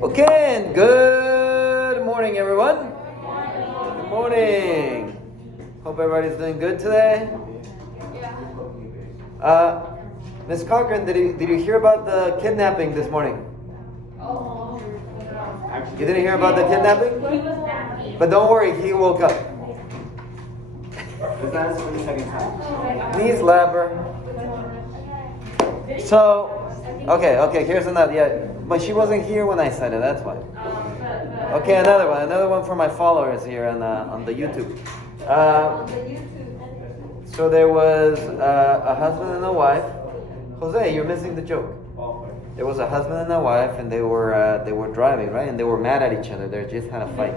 Okay, and good morning, everyone. Good morning. Hope everybody's doing good today. Miss Cochran, did you hear about the kidnapping this morning? You didn't hear about the kidnapping? But don't worry, he woke up. That's for the second time. Knees labor. So, okay, here's another. Yeah, but she wasn't here when I said it, that's why. Okay, another one for my followers here on the YouTube. So there was a husband and a wife. Jose, you're missing the joke. There was a husband and a wife, and they were driving, right? And they were mad at each other. They just had a fight,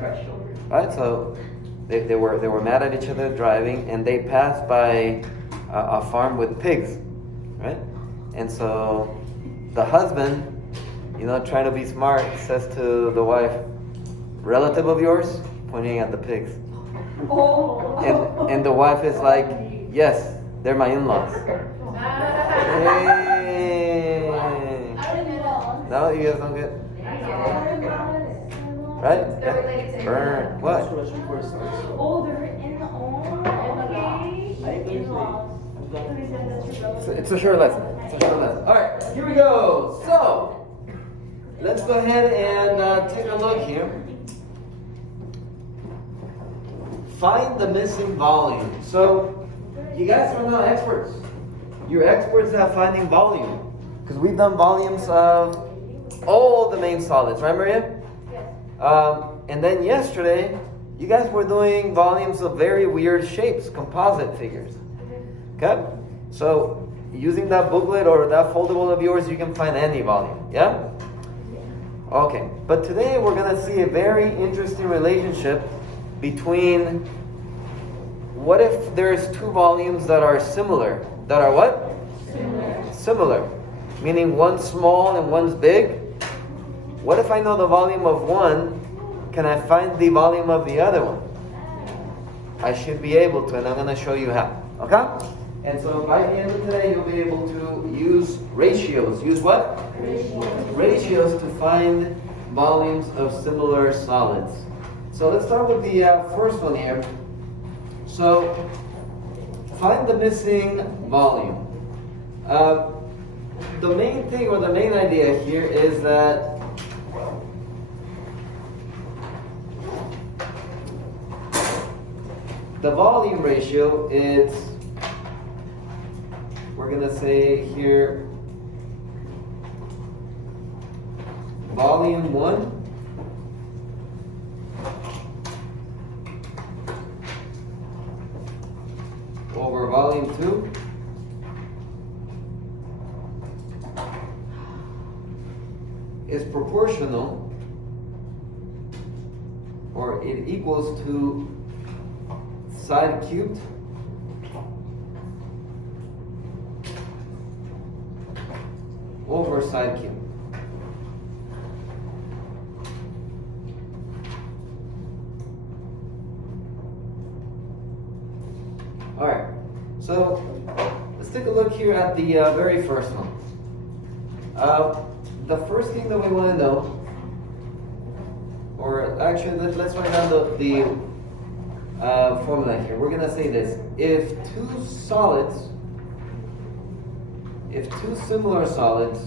right? So they were mad at each other driving, and they passed by a farm with pigs, right? And so the husband, trying to be smart, says to the wife, "Relative of yours?" Pointing at the pigs. And the wife is like, "Yes, they're my in-laws." Hey. No, you guys don't get. Right? Yeah. Burn. What? It's a short lesson. All right, here we go. So let's go ahead and take a look here. Find the missing volume. So you guys are now experts. You're experts at finding volume because we've done volumes of all the main solids, right, Maria? And then yesterday, you guys were doing volumes of very weird shapes, composite figures. Okay? So using that booklet or that foldable of yours, you can find any volume. Yeah? Okay. But today we're going to see a very interesting relationship between what if there's two volumes that are similar? That are what? Similar. Meaning one's small and one's big. What if I know the volume of one? Can I find the volume of the other one? I should be able to, and I'm going to show you how. Okay? And so by the end of today, you'll be able to use ratios. Use what? Ratios to find volumes of similar solids. So let's start with the first one here. So find the missing volume. The main thing or the main idea here is that the volume ratio is, we're going to say here, volume 1 over volume 2 is proportional, or it equals to side cubed over side cubed. All right, so let's take a look here at the very first one. The first thing that we want to know, or actually let's write down the formula here. We're going to say this: if two similar solids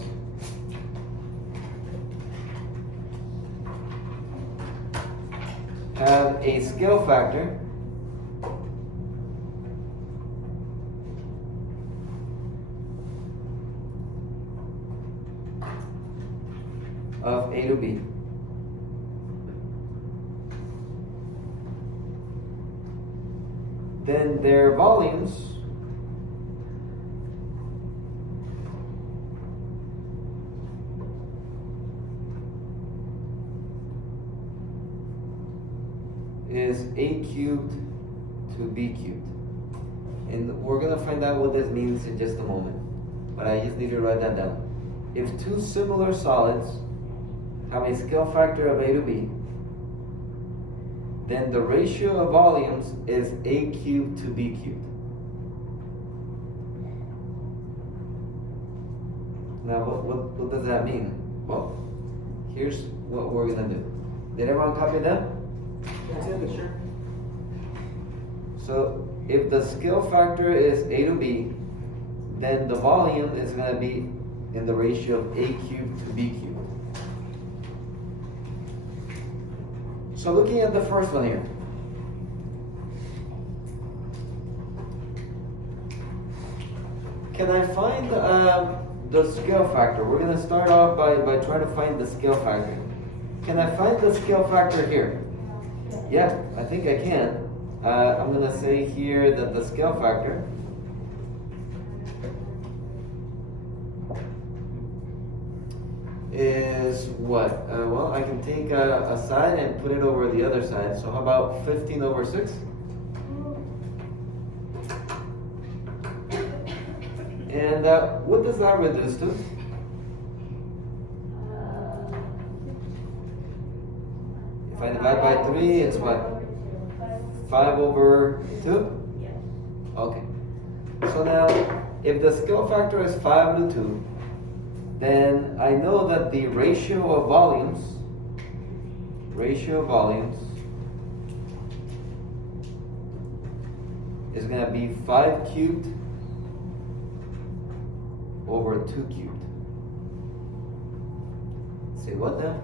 have a scale factor of A to B, then their volumes is A cubed to B cubed. And we're going to find out what this means in just a moment. But I just need to write that down. If two similar solids have a scale factor of A to B, then the ratio of volumes is A cubed to B cubed. Now, what does that mean? Well, here's what we're gonna do. Did everyone copy them? That's it, sure. So if the scale factor is A to B, then the volume is gonna be in the ratio of A cubed to B cubed. So looking at the first one here. Can I find the scale factor? We're going to start off by trying to find the scale factor. Can I find the scale factor here? Yeah, I think I can. I'm going to say here that the scale factor is what? Well, I can take a side and put it over the other side. So how about 15 over 6? And what does that reduce to? If I divide by 3, it's what? 5 over 2? Okay. So now, if the scale factor is 5 to 2, then I know that the ratio of volumes is going to be 5 cubed over 2 cubed. Say what now?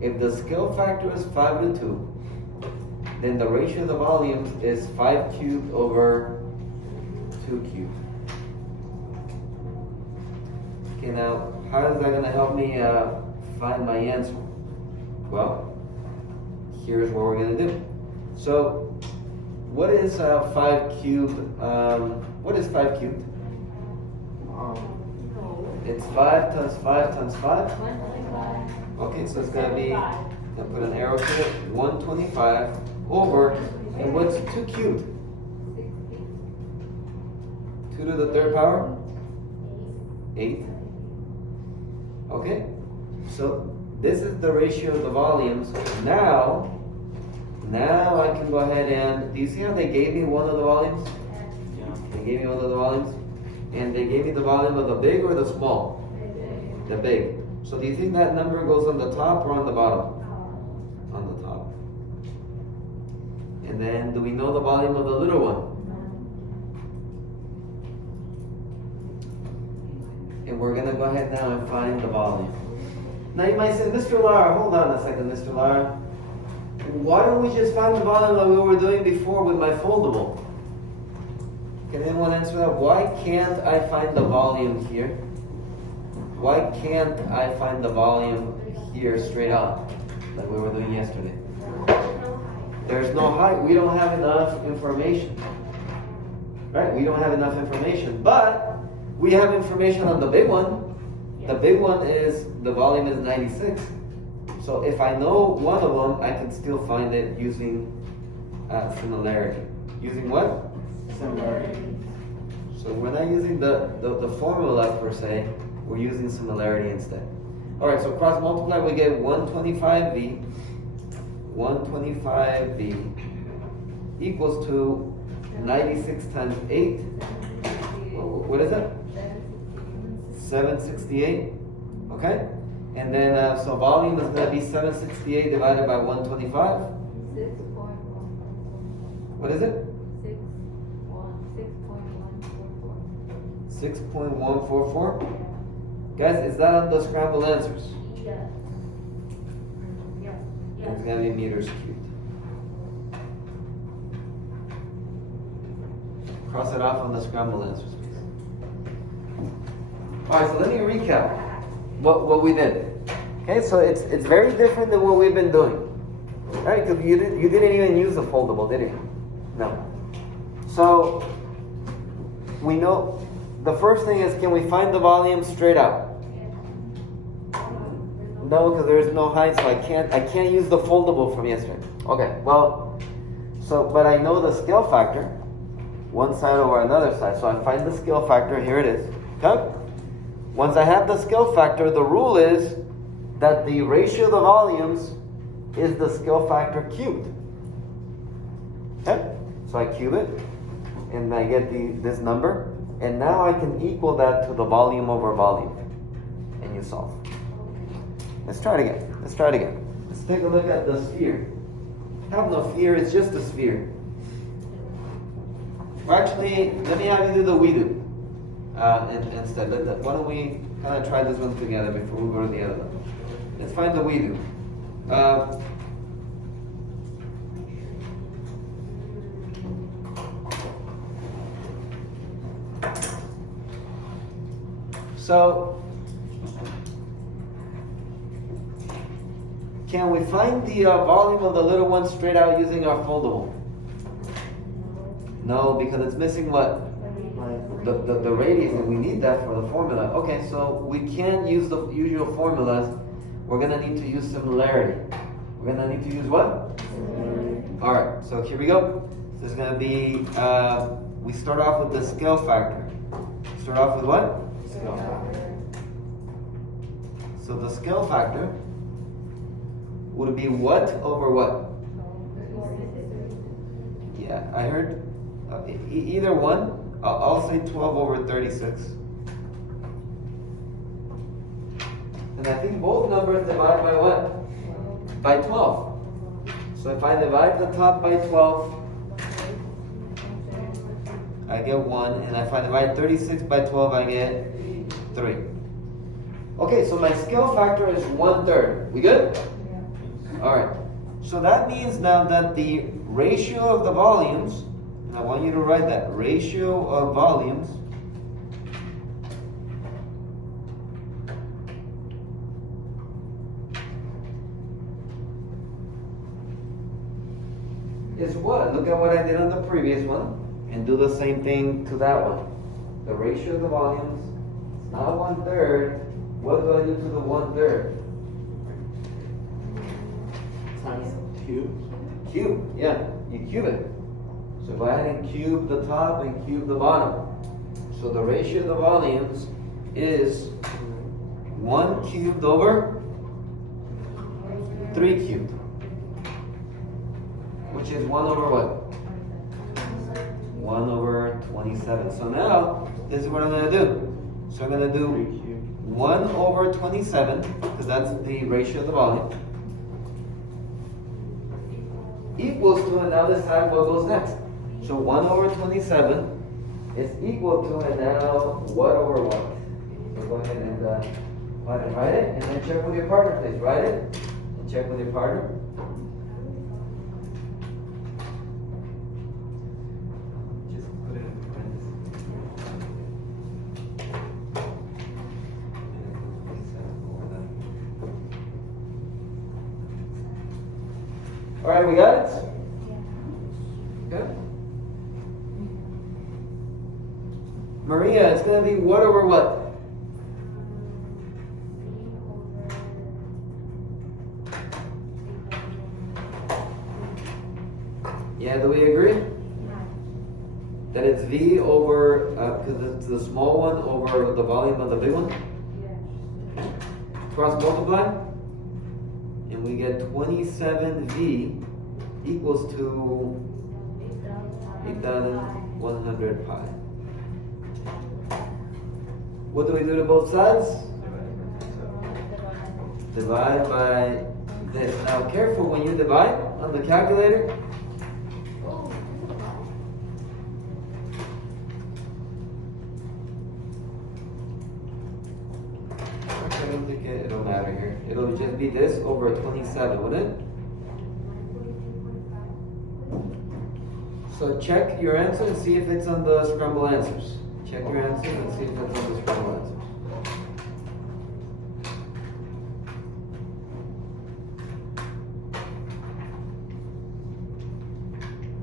If the scale factor is 5 to 2, then the ratio of the volumes is 5 cubed over 2 cubed. Okay, now how is that going to help me find my answer? Well, here's what we're going to do. So, what is 5 cubed? What is 5 cubed? It's 5 times 5 times 5. Okay, so it's going to be, I'll put an arrow to it, 125 over, and what's 2 cubed? 2 to the third power? 8. Okay, so this is the ratio of the volumes. Now I can go ahead and, do you see how they gave me one of the volumes? Yeah. They gave me one of the volumes. And they gave me the volume of the big or the small? The big. So do you think that number goes on the top or on the bottom? On the top. And then do we know the volume of the little one? And we're going to go ahead now and find the volume. Now you might say, Mr. Lara, hold on a second, Mr. Lara. Why don't we just find the volume that we were doing before with my foldable? Can anyone answer that? Why can't I find the volume here? Why can't I find the volume here straight up, like we were doing yesterday? There's no height. We don't have enough information. Right? We don't have enough information. But we have information on the big one. The big one is, the volume is 96. So if I know one of them, I can still find it using similarity. Using what? Similarity. So we're not using the formula per se, we're using similarity instead. Alright, so cross multiply, we get 125V. 125V equals to 96 times 8. What is it? 768. Okay? And then, so volume is going to be 768 divided by 125. 6.144. What is it? 6.144. Guys, is that on the scrambled answers? Yes. It's going to be meters cubed. Cross it off on the scrambled answers, please. Alright, so let me recap what we did. Okay, so it's very different than what we've been doing. Alright, because you didn't even use the foldable, did you? No. So we know the first thing is, can we find the volume straight out? No, because there's no height, so I can't use the foldable from yesterday. Okay, well, so but I know the scale factor, one side over another side. So I find the scale factor. Here it is. Okay. Once I have the scale factor, the rule is that the ratio of the volumes is the scale factor cubed. Okay. So I cube it, and I get this number, and now I can equal that to the volume over volume, and you solve. Let's try it again. Let's try it again. Let's take a look at the sphere. Have no fear, it's just a sphere. Or actually, let me have you do the we do instead. Why don't we kind of try this one together before we go to the other one? Let's find the we do. So, can we find the volume of the little one straight out using our foldable? No, because it's missing what? The radius, and we need that for the formula. Okay, so we can't use the usual formulas. We're going to need to use similarity. We're going to need to use what? Alright, so here we go. This is going to be, we start off with the scale factor. Start off with what? Scale factor. So the scale factor would be what over what? Yeah, I heard either one. I'll say 12 over 36. And I think both numbers divide by what? By 12. So if I divide the top by 12, I get 1. And if I divide 36 by 12, I get 3. Okay, so my scale factor is 1/3. We good? Alright. So that means now that the ratio of the volumes, and I want you to write that, ratio of volumes is what? Look at what I did on the previous one and do the same thing to that one. The ratio of the volumes is not 1/3. What do I do to the 1/3? Times cube. Cube, yeah, you cube it. So go ahead and cube the top and cube the bottom. So the ratio of the volumes is 1 cubed over 3 cubed. Which is 1 over what? 1 over 27. So now, this is what I'm going to do. So I'm going to do 1 over 27, because that's the ratio of the volume, equals to, and now decide what goes next. So 1 over 27 is equal to, and now what over what? So go ahead and write it, and then check with your partner, please. Write it, and check with your partner. Just put it in parentheses. All right, we got it? Good. Maria, it's going to be what over what? Yeah, do we agree? That it's V over, because it's the small one over the volume of the big one? Cross multiply? And we get 27V equals to 8,100 pi. What do we do to both sides? Divide by this. Now careful when you divide on the calculator. I don't think it'll matter here. It'll just be this over 27, wouldn't it? So check your answer and see if it's on the scramble answers. Check your answer and see if it's on the scramble answers.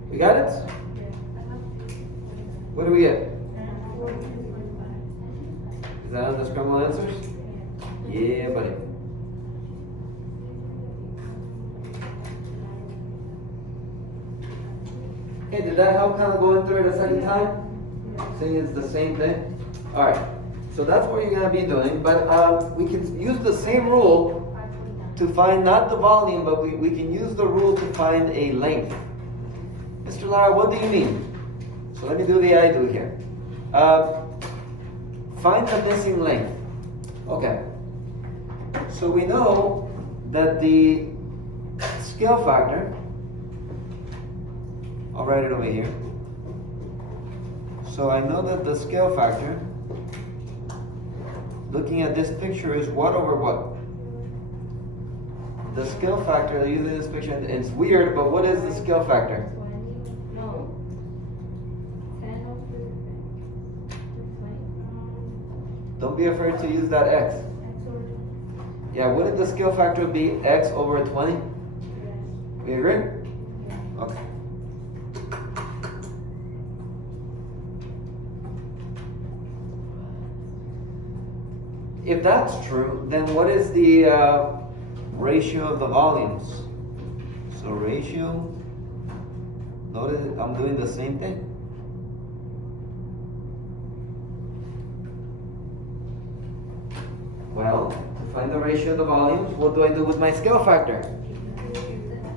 We got it? What do we get? Is that on the scramble answers? Yeah, buddy. Okay, did that help kind of going through it a second time? Seeing it's the same thing? Alright, so that's what you're going to be doing, but we can use the same rule to find not the volume, but we can use the rule to find a length. Mr. Lara, what do you mean? So let me do the I do here. Find the missing length. Okay. So we know that the scale factor, I'll write it over here. So I know that the scale factor, looking at this picture, is what over what? The scale factor, using this picture, and it's weird, but what is the scale factor? 20? No. 10 over 20. Don't be afraid to use that x. X over 20. Yeah, wouldn't the scale factor be x over 20? Yes. We agree? Yeah. Okay. If that's true, then what is the ratio of the volumes? So ratio, notice I'm doing the same thing. Well, to find the ratio of the volumes, what do I do with my scale factor?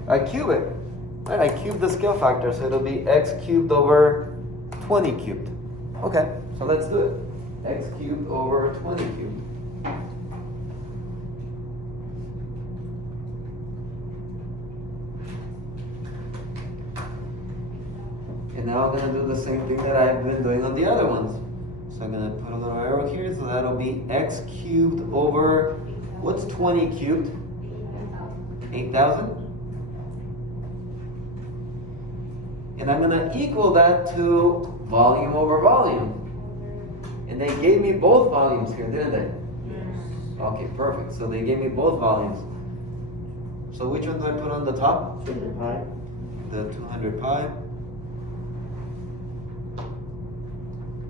I cube it. Right, I cube the scale factor, so it'll be x cubed over 20 cubed. Okay, so let's do it. X cubed over 20 cubed. And now I'm going to do the same thing that I've been doing on the other ones. So I'm going to put a little arrow here, so that'll be x cubed over, what's 20 cubed? 8,000? And I'm going to equal that to volume over volume. And they gave me both volumes here, didn't they? Yes. Okay, perfect. So they gave me both volumes. So which one do I put on the top? 200 pi. The 200 pi.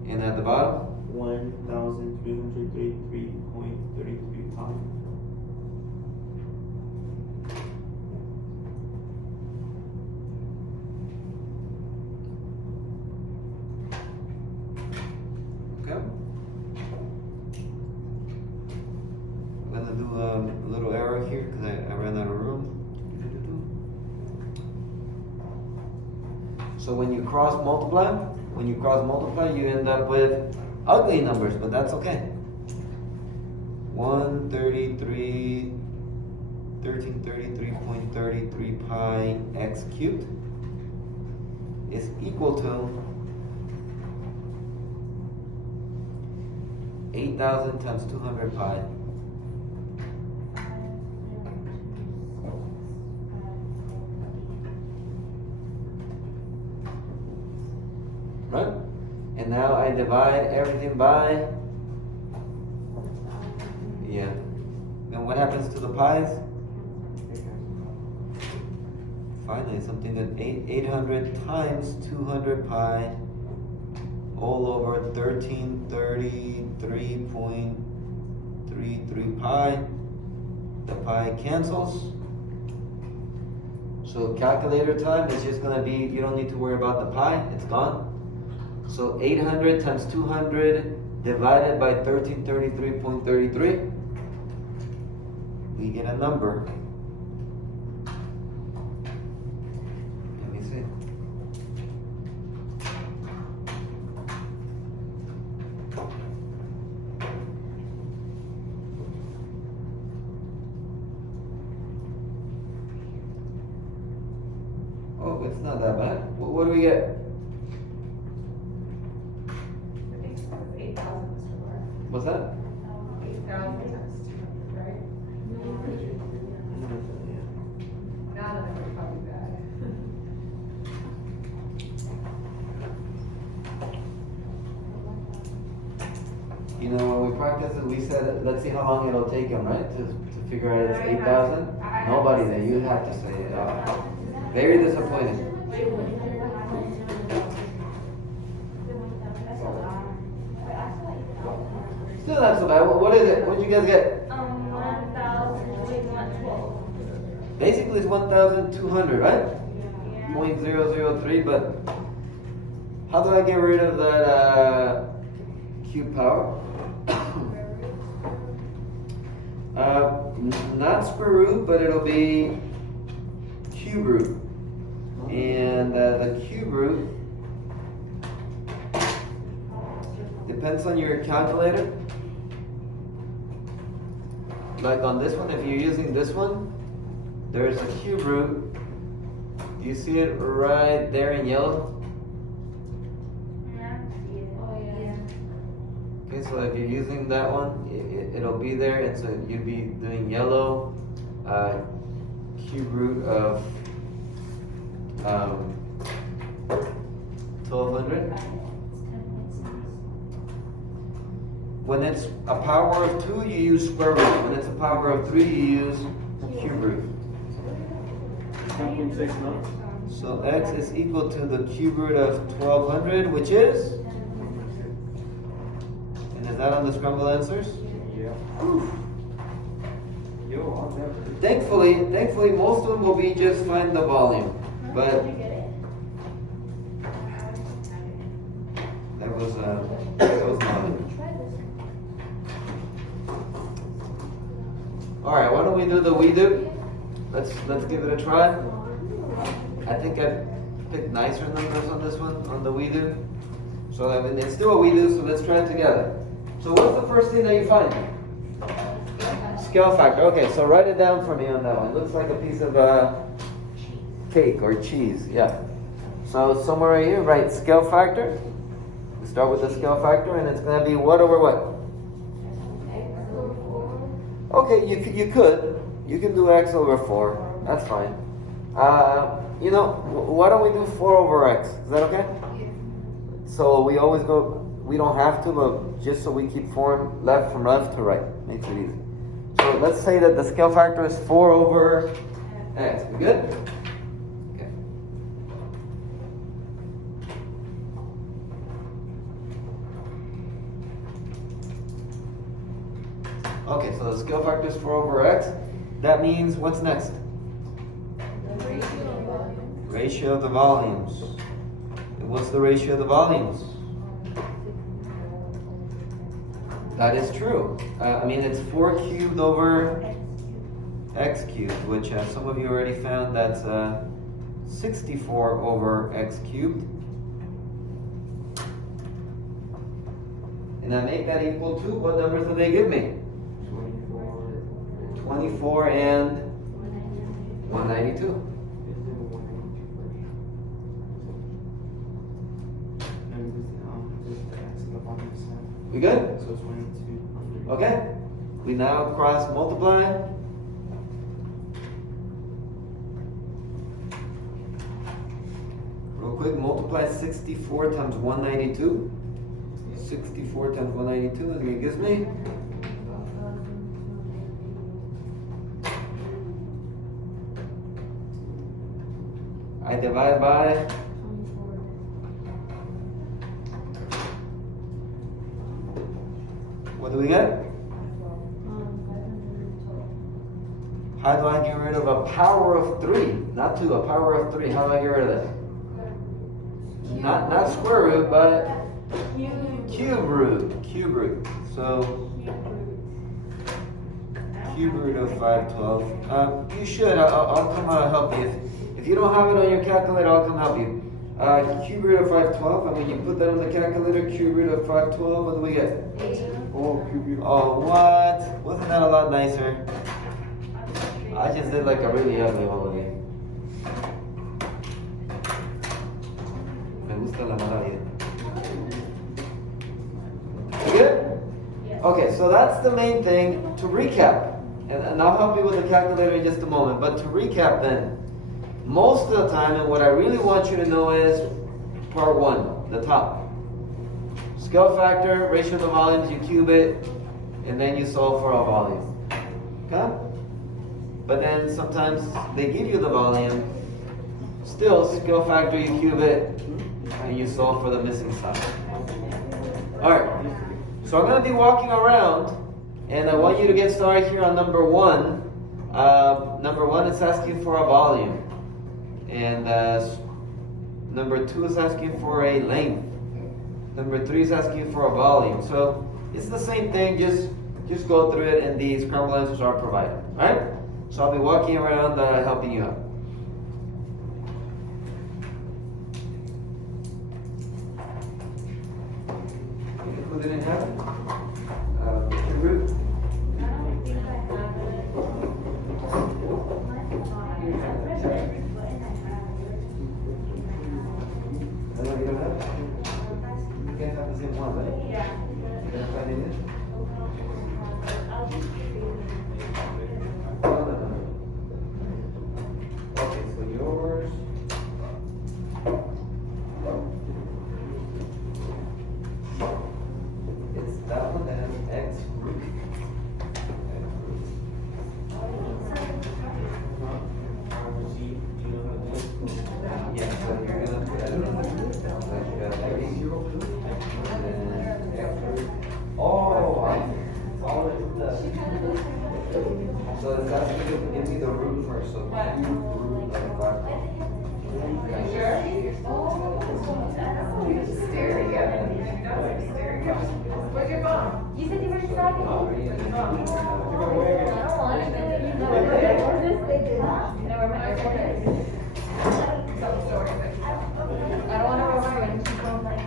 And at the bottom? 1,333.33 pi. Okay. I'm going to do a little arrow here because I ran out of room. So when you cross multiply, you end up with ugly numbers, but that's okay. 1333.33 pi x cubed is equal to 8,000 times 200 pi. Right? And now I divide everything by, yeah. And what happens to the pies? Finally, something good. 800 times 200 pi all over 1333.33 pi. The pi cancels. So calculator time is just going to be, you don't need to worry about the pi, it's gone. So 800 times 200 divided by 1333.33, we get a number. Let me see. Oh, it's not that bad. What do we get? What's that? 8,000 times 200, right? Now that I'm probably bad. You know, when we practiced it, we said, let's see how long it'll take him, right? To figure out it's 8,000? Nobody there, you have to say it. Very disappointed. Still not so bad. What is it? What did you guys get? 1,112. Basically, it's 1,200, right? 0.003, but how do I get rid of that cube power? Not square root, but it'll be cube root. And the cube root depends on your calculator. like on this one, if you're using this one, there's a cube root. Do you see it right there in yellow? Oh, yeah. Okay, so if you're using that one, it'll be there, and so you'd be doing yellow, cube root of 1200. When it's a power of 2, you use square root. When it's a power of 3, you use cube root. 10.6 now. So x is equal to the cube root of 1200, which is? And is that on the scrambled answers? Yeah. Yo, I'll never. Thankfully, most of them will be just find the volume. But that was not it. All right, why don't we do the we do? Let's give it a try. I think I picked nicer numbers on this one, on the we do. So I mean, it's still a we do, so let's try it together. So what's the first thing that you find? Scale factor. Okay, so write it down for me on that one. It looks like a piece of cake or cheese. Yeah. So somewhere right here, write scale factor. We start with the scale factor, and it's going to be what over what? Okay, you can do x over 4. That's fine. You know, why don't we do 4 over x? Is that okay? So we always go. We don't have to, but just so we keep form left from left to right, makes it easy. So let's say that the scale factor is 4 over x. We good? Okay. Okay, so the scale factor is 4 over x. That means what's next? Ratio of the volumes. And what's the ratio of the volumes? That is true. I mean, it's 4 cubed over x cubed, which some of you already found that's 64 over x cubed. And I make that equal to, what numbers do they give me? 24 and 192. We good? So 2200. Okay. We now cross multiply. Real quick, multiply 64 times 192. 64 times 192 is what it gives me. I divide by what do we get? How do I get rid of a power of 3? Not 2, a power of 3. How do I get rid of that? Not square root, but cube root. Cube root. So cube root of 512. You should. I'll come help you. If you don't have it on your calculator, I'll come help you. Cube root of 512. I mean, you put that on the calculator. Cube root of 512. What do we get? Oh, cube root. Oh, what? Wasn't that a lot nicer? I just did like a really ugly one with you. Me gusta la mala vida. You good? Okay, so that's the main thing. To recap, and I'll help you with the calculator in just a moment, but to recap then, most of the time, and what I really want you to know is part 1, the top. Scale factor, ratio of the volumes, you cube it, and then you solve for a volume. Okay? But then sometimes they give you the volume, still scale factor, you cube it, and you solve for the missing side. Alright, so I'm going to be walking around, and I want you to get started here on number 1. Number 1 is asking for a volume, and number 2 is asking for a length. Number 3 is asking for a volume. So it's the same thing, just go through it, and these scrambled answers are provided. Alright? So I'll be walking around helping you out. Who didn't have it? Root? I don't think I have give me the root first, so root of 5. Are you sure? Stereo. Stereo. Where's your phone? You said you were excited. Where's your phone? I don't want to do it. No, where my phone is. Some story that you tell. I don't want to remember when she's going like.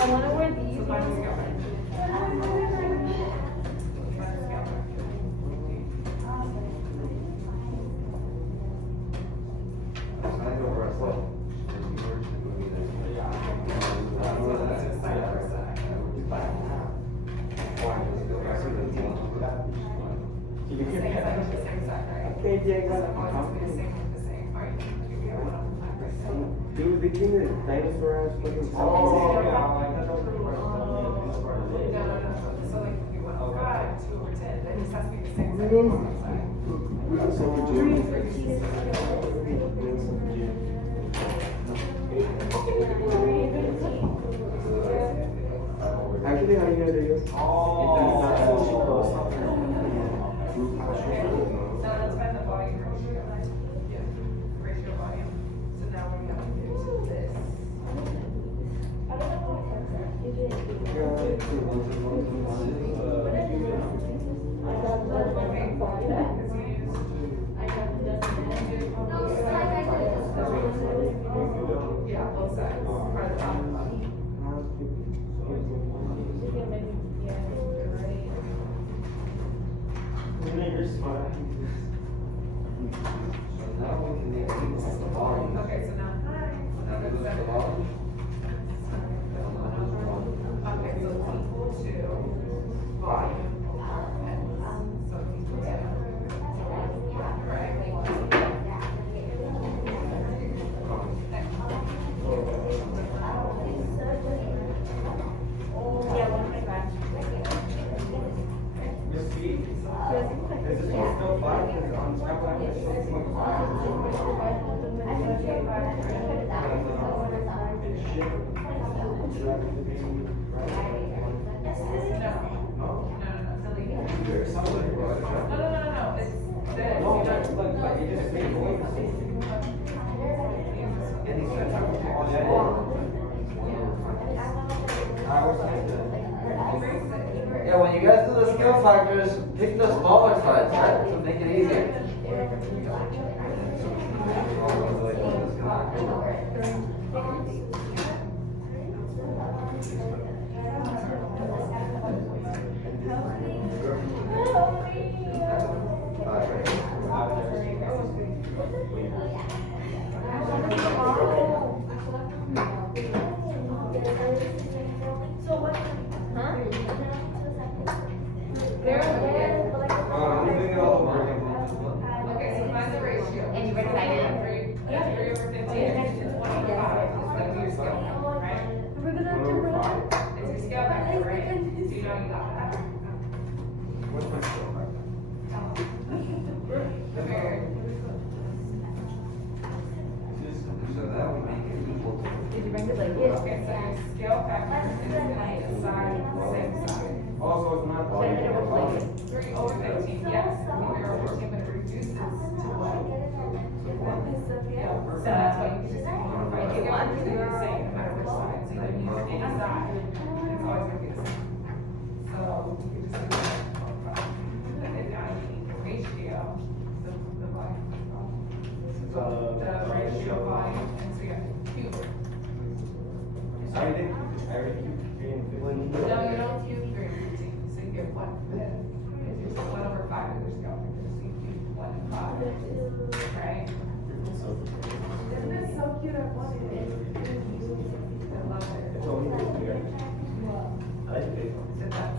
I want to wear these. I want to wear these. Dude, they came in dinosaur ass looking So like if you went over 5, 2 over 10, then it has to be the same size. We got so much Actually, how do you guys do? Now let's find the volume ratio. Ratio volume. So now we have to do this. Yeah, both sides. Part of the top and bottom. Now we can make the volume. Okay, so now. Now this is the volume. Okay, so it's equal to volume over x. So it's equal to. Right? Yeah, when you guys do the scale factors, pick the smaller size, right? To make it easier. Okay, so find the ratio. And you ready, Megan? 3 over 15 to 25 is like your scale factor, right? We're gonna do it. It's your scale factor, right? So you know you got that. What's my skill factor? Very. So that would make it equal to. Did you bring the blanket? Okay, so your scale factor is gonna be the side, same side. Also, it's not Should I hit it with blanket? 3 over 15, yes. When you're over 15, but it reduces to what? Yeah, so that's why you can just, right, you want to do the same no matter which side. So you can use any side, and it's always gonna be the same. So you can just do that. And then now you need the ratio, the volume. The ratio volume, and so you have cube. I already No, you don't cube 3 over 15, so you get 1. If you say 1 over 5 is your scale factor, so you cube 1 and 5, right? Isn't this so cute? I love it. I love it. It's only here. I like it. So that's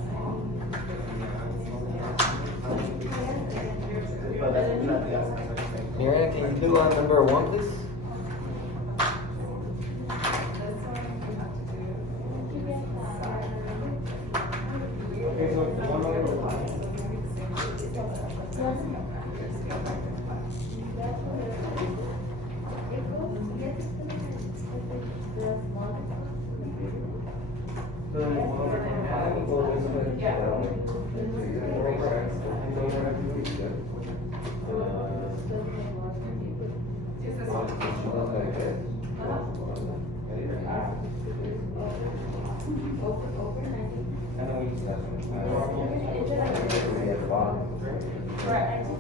But that's not the answer. Miriam, can you do number 1, please? this one you have to do. Okay, so it's 1 over 5. And then we just got Correct. And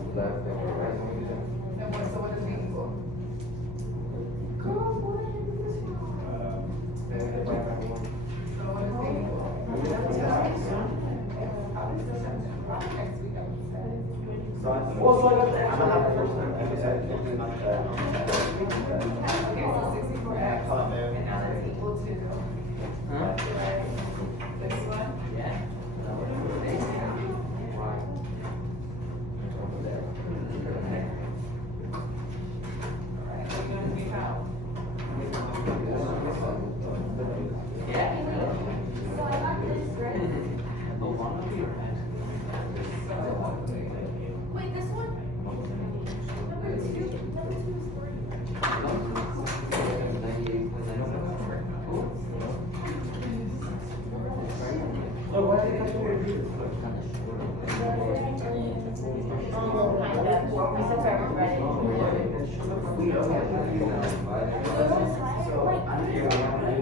what, so what does B equal? So what does B equal? Well, so I got that. I'm gonna have the first time. Okay, so 64x and now that's equal to. This one? Alright, so you're gonna be how? Wait, this one? Number two is three. Oh, why did I do it?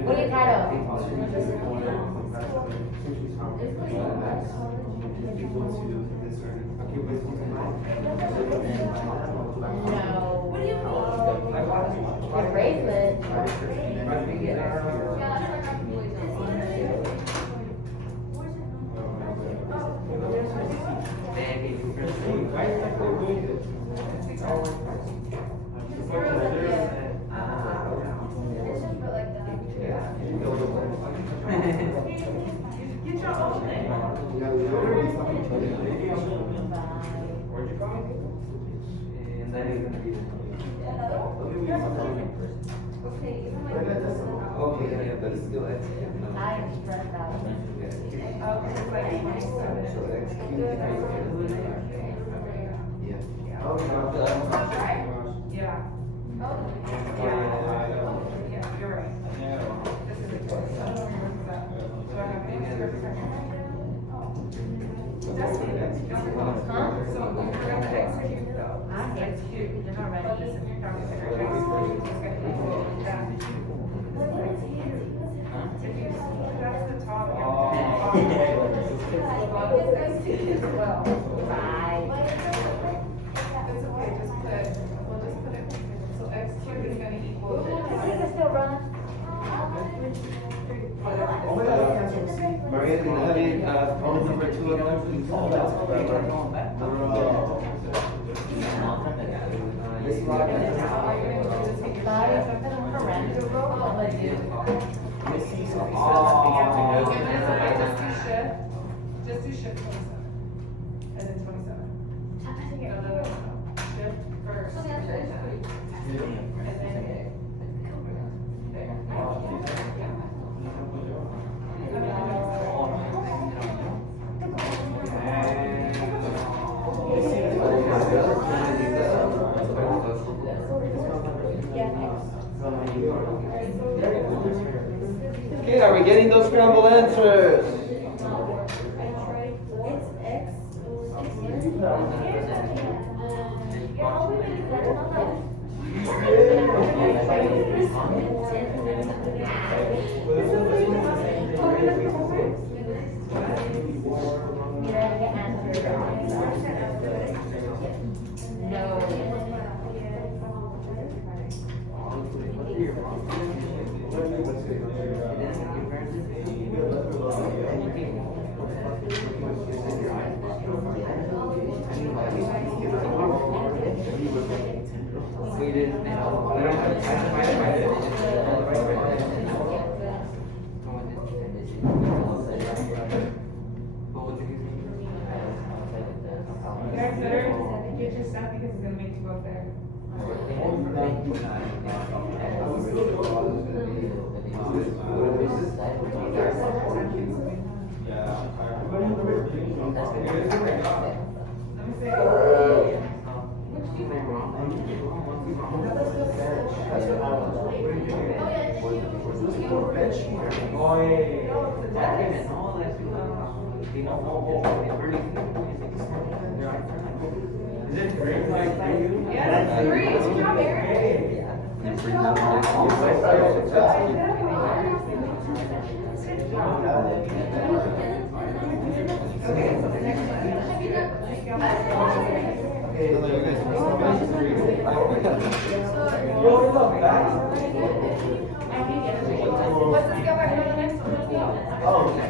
What do you title? No. What do you mean? Your bracelet. Why is that so good? Get your own thing. Where'd you come? And then he's gonna be. Okay, yeah, but it's still X. I am stressed out. Oh, it's like 27. So execute. Yeah. Yeah. Yeah, you're right. This is it. Do I have any other That's it. Huh? So we're gonna execute though. I can't Execute. because you're not ready. Put this in your calculator. Execute. It's gonna be that. If you, that's the top. As well. Bye. It's okay, just put, we'll just put it, so x cubed is gonna equal I think it's still running. Oh my God, I can't see. Maria, can you have me, phone number 2 of them, please? Oh, that's okay. This Now, are you gonna do this with your Bye. shift? I'm gonna correct the roll. I'll let you. Just do shift 27. And then 27. No. Shift first. And then. There. Okay, are we getting those scrambled answers? We didn't. You guys better get your stuff because it's gonna make you go up there. Let me see. Yeah, that's three. Good job, Eric. What's the scale factor for the next one? Let's go. Oh, okay.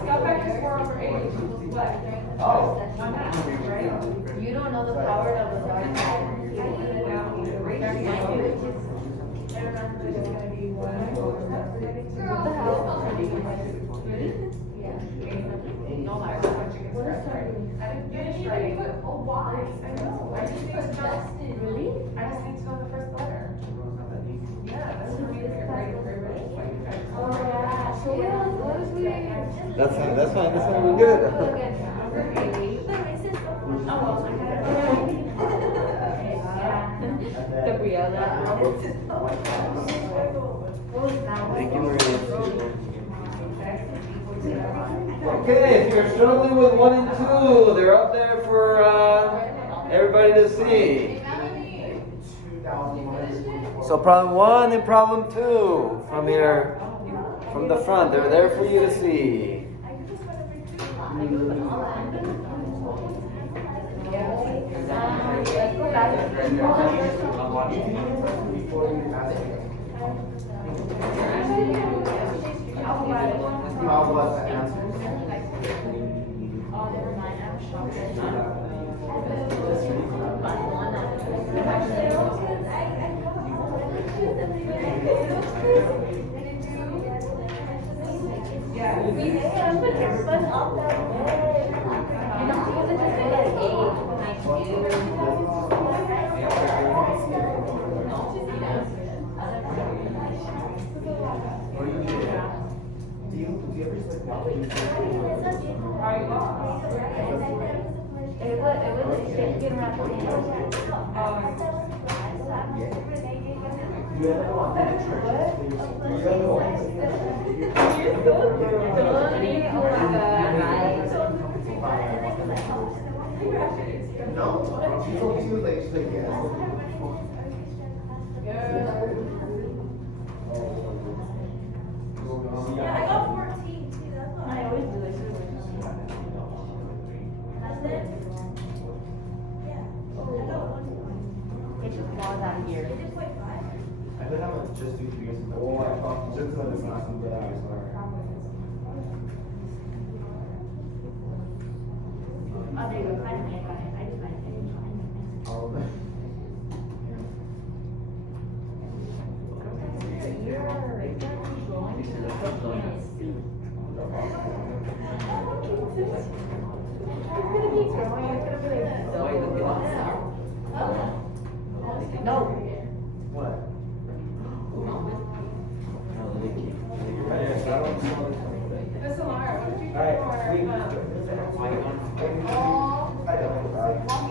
Scale factor is 4/8 equals what? Oh. 1/2, right? You don't know the power of the dark side. What the hell? No lies. I didn't finish right. Oh, why? I know. I just put Justin. Really? I just need to know the first letter. Yeah, that's for me to get ready for everybody. Like, you guys. Oh, yeah. So what if we... That's fine. That's fine. That's fine. We're good. Gabriela. Thank you, Maria. Okay, if you're struggling with 1 and 2, they're up there for everybody to see. So problem 1 and problem 2 from the front, they're there for you to see. How was the answer? No, she told me she was like, Yeah, I got 14 too. That's what I always do. That's it? Yeah. I got one. It just falls out here. They did 0.5. I think I'm gonna just do 3 years ago. Oh, I thought just like this last one, but I was like. Oh, there you go. Finally, I got it. I just find it. Oh, No. what? Miss Amara, what did you Alright,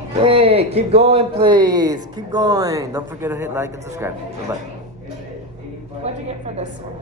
do Hey, keep going, please. Keep going. Don't forget to hit like and subscribe. Bye-bye. What'd you get for this one?